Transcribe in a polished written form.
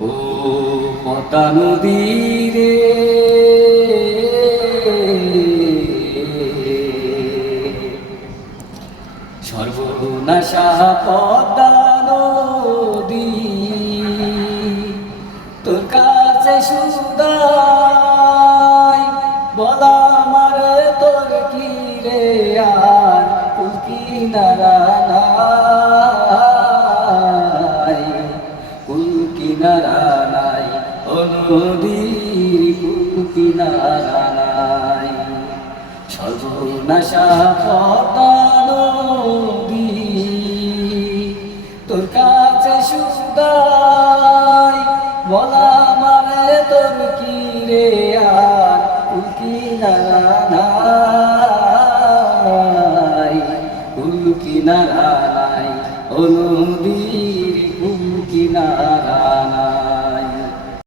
ও পদ্মা নদী রে, সর্বনাশা পদ্মা নদী, তোর কাছে সুদাই বলা আমার তোর কি রে আর কুল কিনারা নাই, কুল কিনারা নাই, ও নদীর কুল কিনারা নাই। সর্বনাশা পদ্মা নদী, তোর কাছে সুদা